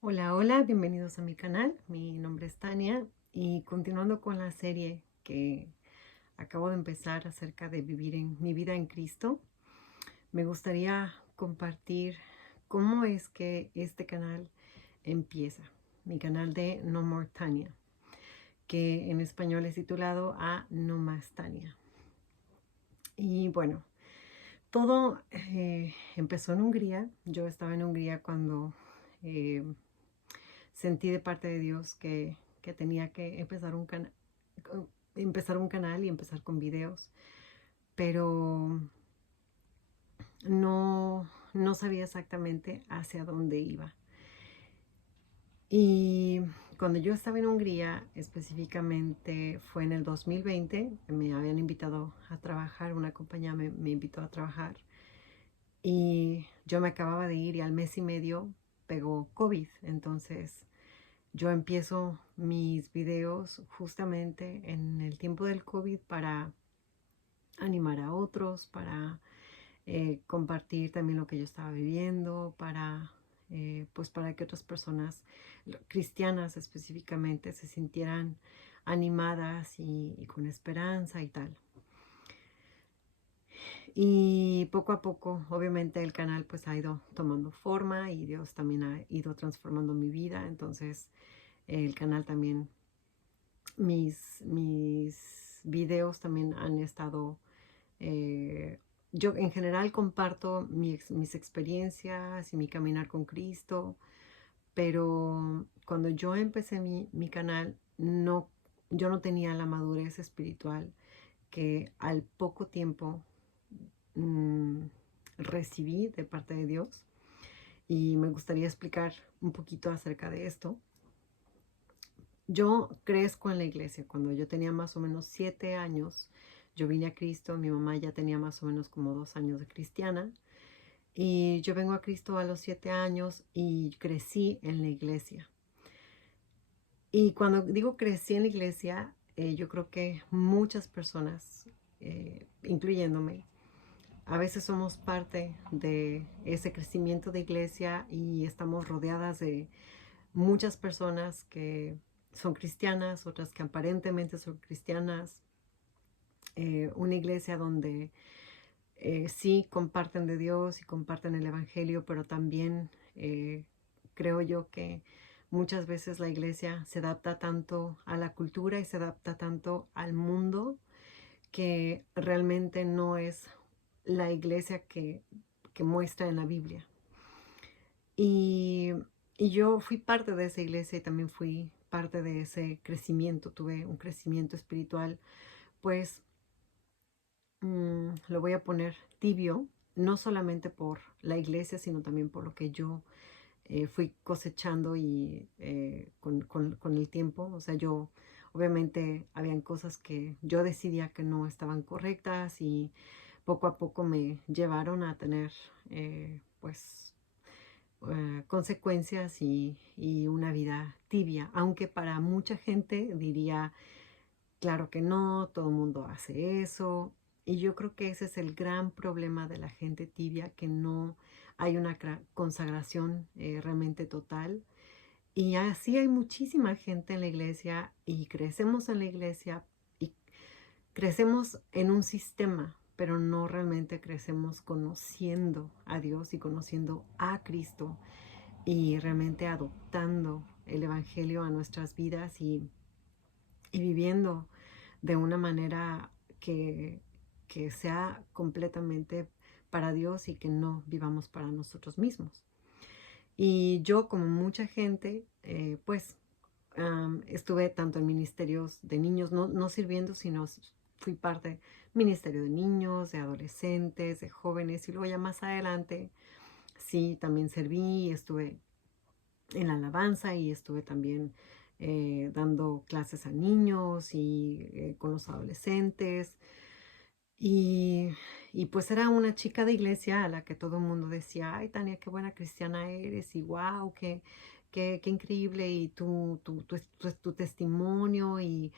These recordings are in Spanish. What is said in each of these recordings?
Hola, hola, bienvenidos a mi canal. Mi nombre es Tania y continuando con la serie que acabo de empezar acerca de vivir en mi vida en Cristo, me gustaría compartir cómo es que este canal empieza. Mi canal de No More Tania, que en español es titulado a No Más Tania. Y bueno, todo empezó en Hungría. Yo estaba en Hungría cuando eh, sentí de parte de Dios que tenía que empezar un canal y empezar con videos, pero no sabía exactamente hacia dónde iba. Y cuando yo estaba en Hungría, específicamente fue en el 2020, me habían invitado a trabajar, una compañía me invitó a trabajar y yo me acababa de ir y al mes y medio pegó COVID. Entonces yo empiezo mis videos justamente en el tiempo del COVID para animar a otros, para compartir también lo que yo estaba viviendo, pues para que otras personas cristianas específicamente se sintieran animadas y con esperanza y tal. Y poco a poco, obviamente el canal pues ha ido tomando forma y Dios también ha ido transformando mi vida. Entonces el canal también, mis videos también han estado, eh, yo en general comparto mis experiencias y mi caminar con Cristo, pero cuando yo empecé mi canal, yo no tenía la madurez espiritual que al poco tiempo mm, recibí de parte de Dios. Y me gustaría explicar un poquito acerca de esto. Yo crezco en la iglesia. Cuando yo tenía más o menos 7 años, yo vine a Cristo. Mi mamá ya tenía más o menos como 2 años de cristiana. Y yo vengo a Cristo a los 7 años y crecí en la iglesia. Y cuando digo crecí en la iglesia, yo creo que muchas personas, incluyéndome, a veces somos parte de ese crecimiento de iglesia y estamos rodeadas de muchas personas que son cristianas, otras que aparentemente son cristianas, una iglesia donde sí comparten de Dios y comparten el Evangelio, pero también creo yo que muchas veces la iglesia se adapta tanto a la cultura y se adapta tanto al mundo que realmente no es la iglesia que muestra en la Biblia. Y, y yo fui parte de esa iglesia y también fui parte de ese crecimiento, tuve un crecimiento espiritual, pues lo voy a poner tibio, no solamente por la iglesia, sino también por lo que yo fui cosechando y con el tiempo. O sea, yo obviamente habían cosas que yo decidía que no estaban correctas y poco a poco me llevaron a tener pues consecuencias y una vida tibia, aunque para mucha gente diría, claro que no, todo el mundo hace eso. Y yo creo que ese es el gran problema de la gente tibia, que no hay una consagración realmente total. Y así hay muchísima gente en la iglesia y crecemos en la iglesia y crecemos en un sistema, pero no realmente crecemos conociendo a Dios y conociendo a Cristo y realmente adoptando el Evangelio a nuestras vidas y viviendo de una manera que sea completamente para Dios y que no vivamos para nosotros mismos. Y yo, como mucha gente, pues estuve tanto en ministerios de niños, no sirviendo, sino fui parte del ministerio de niños, de adolescentes, de jóvenes, y luego ya más adelante, sí, también serví, estuve en la alabanza y estuve también dando clases a niños y con los adolescentes. Y, y pues era una chica de iglesia a la que todo el mundo decía, ay, Tania, qué buena cristiana eres y wow, qué increíble y tu testimonio y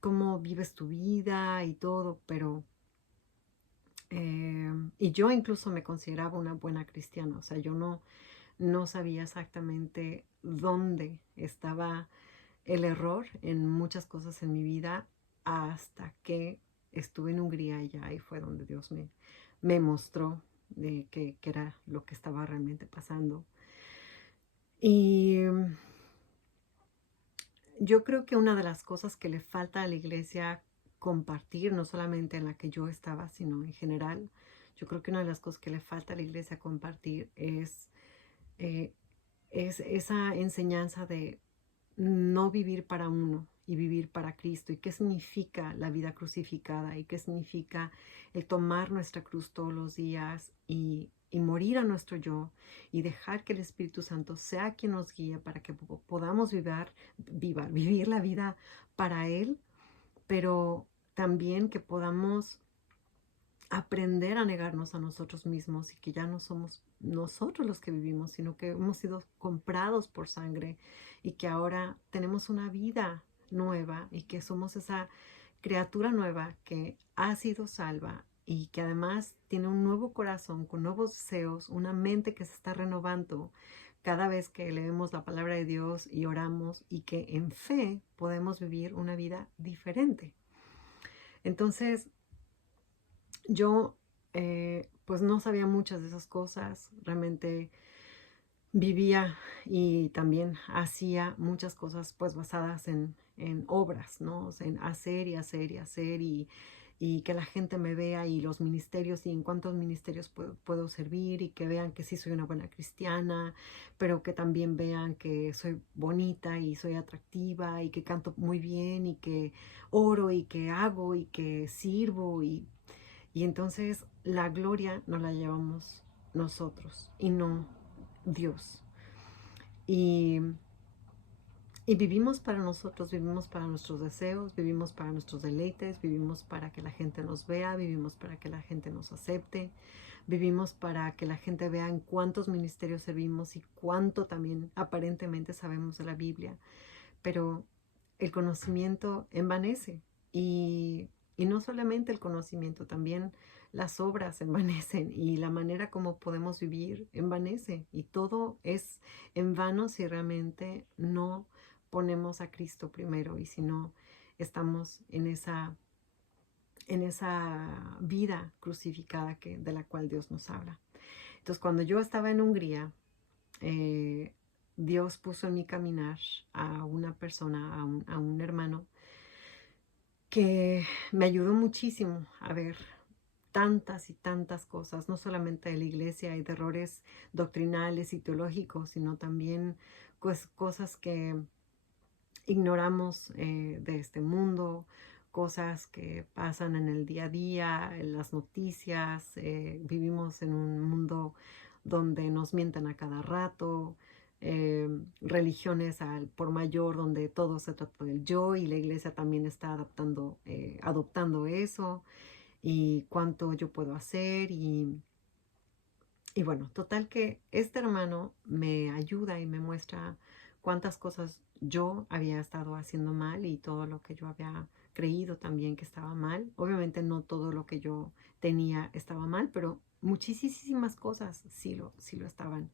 cómo vives tu vida y todo, pero y yo incluso me consideraba una buena cristiana, o sea, yo no sabía exactamente dónde estaba el error en muchas cosas en mi vida hasta que estuve en Hungría y ahí fue donde Dios me mostró de qué era lo que estaba realmente pasando. Y yo creo que una de las cosas que le falta a la iglesia compartir, no solamente en la que yo estaba, sino en general, yo creo que una de las cosas que le falta a la iglesia compartir eh, es esa enseñanza de no vivir para uno y vivir para Cristo. ¿Y qué significa la vida crucificada? ¿Y qué significa el tomar nuestra cruz todos los días y morir a nuestro yo y dejar que el Espíritu Santo sea quien nos guíe para que podamos vivir la vida para Él, pero también que podamos aprender a negarnos a nosotros mismos y que ya no somos nosotros los que vivimos, sino que hemos sido comprados por sangre y que ahora tenemos una vida nueva y que somos esa criatura nueva que ha sido salva y que además tiene un nuevo corazón con nuevos deseos, una mente que se está renovando cada vez que leemos la palabra de Dios y oramos y que en fe podemos vivir una vida diferente. Entonces, yo pues no sabía muchas de esas cosas, realmente vivía y también hacía muchas cosas pues basadas en obras, ¿no? O sea, en hacer y hacer y hacer y que la gente me vea y los ministerios y en cuántos ministerios puedo servir y que vean que sí soy una buena cristiana, pero que también vean que soy bonita y soy atractiva y que canto muy bien y que oro y que hago y que sirvo y entonces la gloria nos la llevamos nosotros y no Dios. Y, y vivimos para nosotros, vivimos para nuestros deseos, vivimos para nuestros deleites, vivimos para que la gente nos vea, vivimos para que la gente nos acepte, vivimos para que la gente vea en cuántos ministerios servimos y cuánto también aparentemente sabemos de la Biblia. Pero el conocimiento envanece y no solamente el conocimiento, también las obras envanecen y la manera como podemos vivir envanece y todo es en vano si realmente no ponemos a Cristo primero y si no estamos en esa vida crucificada de la cual Dios nos habla. Entonces, cuando yo estaba en Hungría, eh, Dios puso en mi caminar a una persona, a un hermano, que me ayudó muchísimo a ver tantas y tantas cosas, no solamente de la iglesia y de errores doctrinales y teológicos, sino también pues, cosas que ignoramos de este mundo, cosas que pasan en el día a día, en las noticias, vivimos en un mundo donde nos mienten a cada rato, religiones al por mayor donde todo se trata del yo y la iglesia también está adoptando eso y cuánto yo puedo hacer y bueno, total que este hermano me ayuda y me muestra cuántas cosas yo había estado haciendo mal y todo lo que yo había creído también que estaba mal. Obviamente no todo lo que yo tenía estaba mal, pero muchísimas cosas sí lo estaban.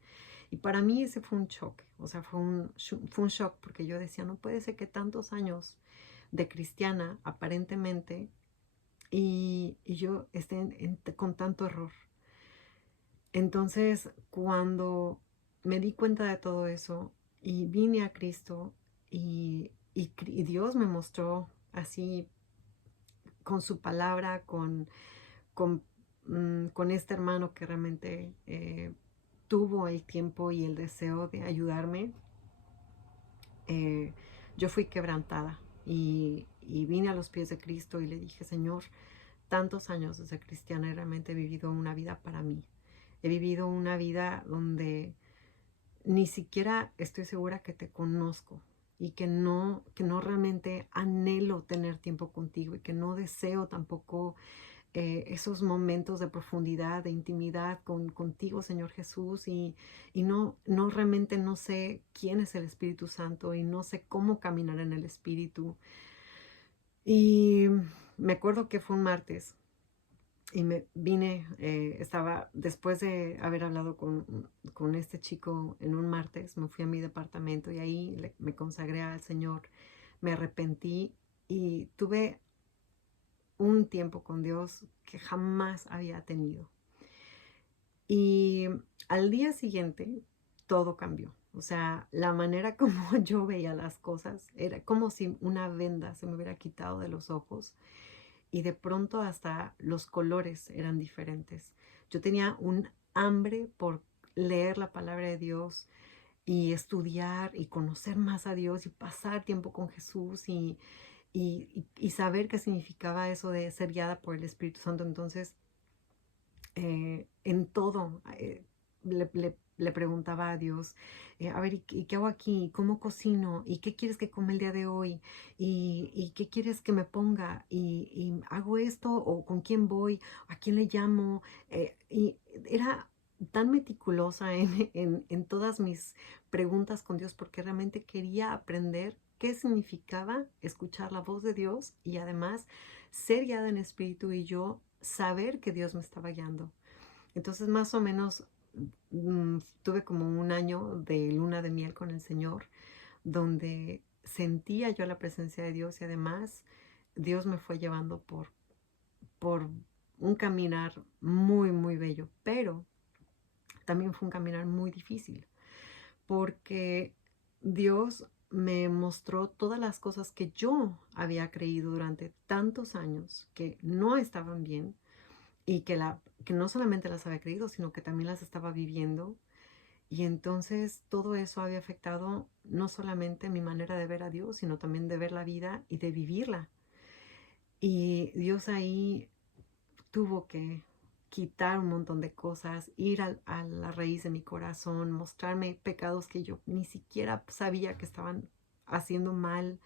Y para mí ese fue un shock, o sea, fue un shock porque yo decía, no puede ser que tantos años de cristiana aparentemente y yo esté con tanto error. Entonces, cuando me di cuenta de todo eso y vine a Cristo y Dios me mostró así con su palabra, con, con este hermano que realmente tuvo el tiempo y el deseo de ayudarme, eh, yo fui quebrantada y vine a los pies de Cristo y le dije, Señor, tantos años desde cristiana y realmente he vivido una vida para mí. He vivido una vida donde ni siquiera estoy segura que te conozco y que no realmente anhelo tener tiempo contigo y que no deseo tampoco esos momentos de profundidad, de intimidad contigo, Señor Jesús, y no realmente no sé quién es el Espíritu Santo y no sé cómo caminar en el Espíritu. Y me acuerdo que fue un martes y me vine, estaba, después de haber hablado con este chico en un martes, me fui a mi departamento y ahí me consagré al Señor, me arrepentí y tuve un tiempo con Dios que jamás había tenido. Y al día siguiente todo cambió. O sea, la manera como yo veía las cosas era como si una venda se me hubiera quitado de los ojos y de pronto hasta los colores eran diferentes. Yo tenía un hambre por leer la palabra de Dios y estudiar y conocer más a Dios y pasar tiempo con Jesús y saber qué significaba eso de ser guiada por el Espíritu Santo. Entonces, en todo, le preguntaba a Dios, a ver, ¿y qué hago aquí? ¿Cómo cocino? ¿Y qué quieres que coma el día de hoy? ¿Y qué quieres que me ponga? ¿Y hago esto? ¿O con quién voy? ¿A quién le llamo? Y era tan meticulosa en todas mis preguntas con Dios porque realmente quería aprender qué significaba escuchar la voz de Dios y además ser guiada en espíritu y yo saber que Dios me estaba guiando. Entonces, más o menos, tuve como un año de luna de miel con el Señor, donde sentía yo la presencia de Dios y además Dios me fue llevando por un caminar muy, muy bello, pero también fue un caminar muy difícil, porque Dios me mostró todas las cosas que yo había creído durante tantos años que no estaban bien y que no solamente las había creído, sino que también las estaba viviendo. Y entonces todo eso había afectado no solamente mi manera de ver a Dios, sino también de ver la vida y de vivirla. Y Dios ahí tuvo que quitar un montón de cosas, ir a la raíz de mi corazón, mostrarme pecados que yo ni siquiera sabía que estaban haciendo mal,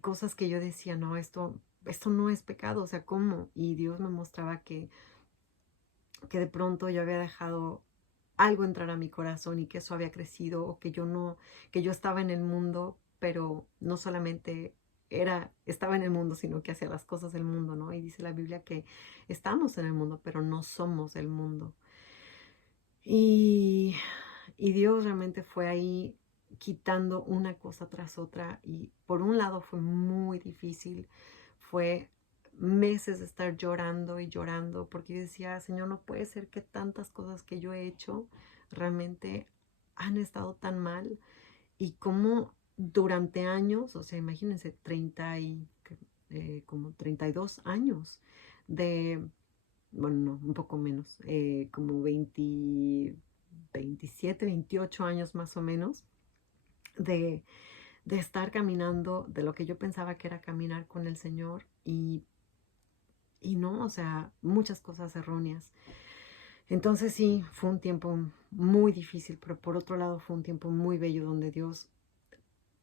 cosas que yo decía, no, esto no es pecado, o sea, ¿cómo? Y Dios me mostraba que de pronto yo había dejado algo entrar a mi corazón y que eso había crecido o que yo no, que yo estaba en el mundo, pero no solamente estaba en el mundo, sino que hacía las cosas del mundo, ¿no? Y dice la Biblia que estamos en el mundo, pero no somos el mundo. Y, y Dios realmente fue ahí quitando una cosa tras otra y por un lado fue muy difícil, fue meses de estar llorando y llorando porque yo decía, Señor, no puede ser que tantas cosas que yo he hecho realmente han estado tan mal y como durante años, o sea, imagínense, como 32 años de, bueno, no, un poco menos, como 27, 28 años más o menos de, de estar caminando de lo que yo pensaba que era caminar con el Señor y no, o sea, muchas cosas erróneas. Entonces sí, fue un tiempo muy difícil, pero por otro lado fue un tiempo muy bello donde Dios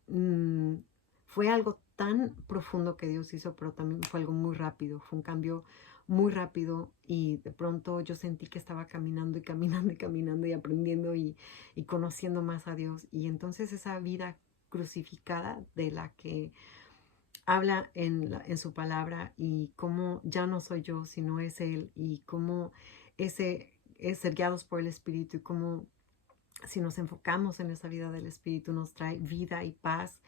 mm, fue algo tan profundo que Dios hizo, pero también fue algo muy rápido, fue un cambio muy rápido y de pronto yo sentí que estaba caminando y caminando y caminando y aprendiendo y conociendo más a Dios. Y entonces esa vida crucificada de la que habla en su palabra y cómo ya no soy yo, sino es Él y cómo ese es ser guiados por el Espíritu y cómo si nos enfocamos en esa vida del Espíritu nos trae vida y paz.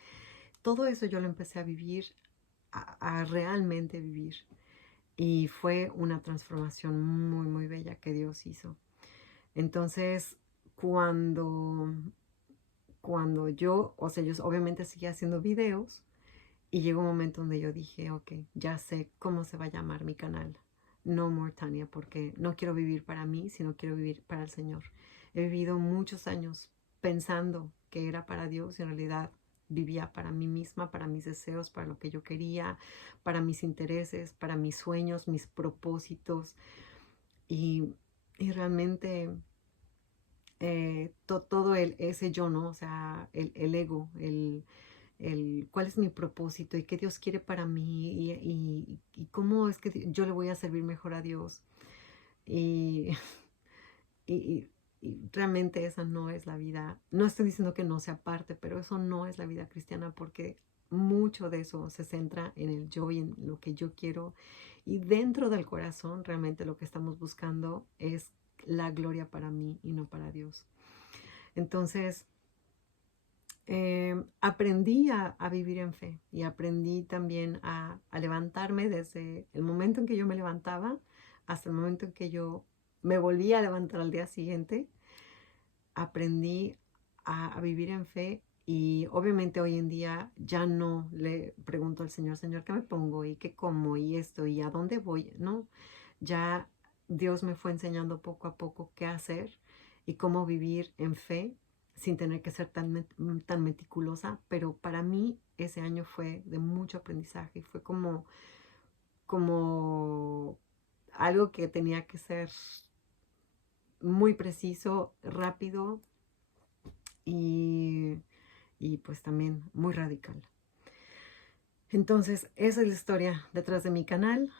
Todo eso yo lo empecé a vivir, a realmente vivir. Y fue una transformación muy, muy bella que Dios hizo. Entonces, cuando, cuando yo, o sea, yo obviamente seguía haciendo videos y llegó un momento donde yo dije, ok, ya sé cómo se va a llamar mi canal. No More Tania, porque no quiero vivir para mí, sino quiero vivir para el Señor. He vivido muchos años pensando que era para Dios y en realidad vivía para mí misma, para mis deseos, para lo que yo quería, para mis intereses, para mis sueños, mis propósitos y realmente todo ese yo, ¿no? O sea, el ego, cuál es mi propósito y qué Dios quiere para mí y cómo es que yo le voy a servir mejor a Dios. Y, y, y realmente esa no es la vida. No estoy diciendo que no sea parte, pero eso no es la vida cristiana porque mucho de eso se centra en el yo y en lo que yo quiero Y dentro del corazón, realmente lo que estamos buscando es la gloria para mí y no para Dios. Entonces, aprendí a vivir en fe y aprendí también a levantarme desde el momento en que yo me levantaba hasta el momento en que yo me volví a levantar al día siguiente. Aprendí a vivir en fe y obviamente hoy en día ya no le pregunto al Señor, Señor, ¿qué me pongo y qué como y esto y a dónde voy? No, ya Dios me fue enseñando poco a poco qué hacer y cómo vivir en fe sin tener que ser tan meticulosa, pero para mí ese año fue de mucho aprendizaje, fue como algo que tenía que ser muy preciso, rápido y, y pues también muy radical. Entonces, esa es la historia detrás de mi canal.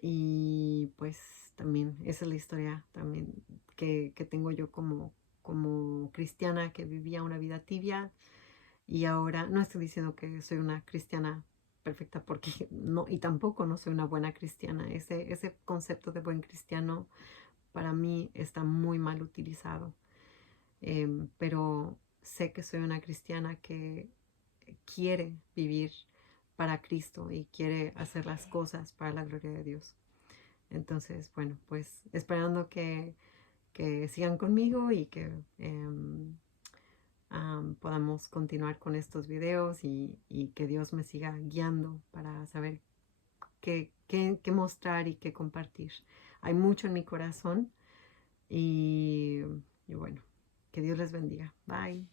Y pues también esa es la historia también que tengo yo como cristiana que vivía una vida tibia y ahora no estoy diciendo que soy una cristiana perfecta porque no, y tampoco no soy una buena cristiana. Ese concepto de buen cristiano para mí está muy mal utilizado. Pero sé que soy una cristiana que quiere vivir para Cristo y quiere hacer las cosas para la gloria de Dios. Entonces, bueno, pues esperando que sigan conmigo y que podamos continuar con estos videos y que Dios me siga guiando para saber qué mostrar y qué compartir. Hay mucho en mi corazón y bueno, que Dios les bendiga. Bye.